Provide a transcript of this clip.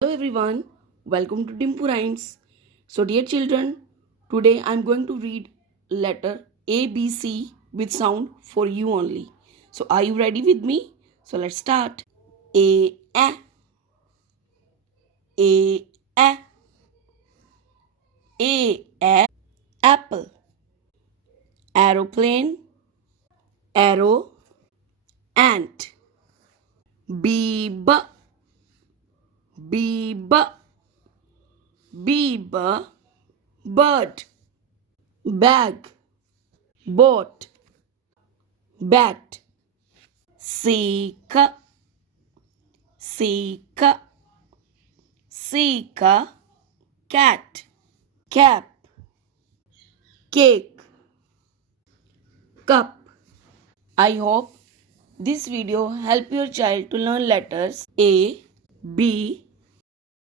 Hello everyone, welcome to Dimpu Rhymes. So dear children, today I am going to read letter A, B, C with sound for you only. So are you ready with me? So let's start. A, A, apple, aeroplane, arrow, ant, B, bird, bag, boat, bat, seek, seek, cat, cap, cake, cup. I hope this video help your child to learn letters A, B,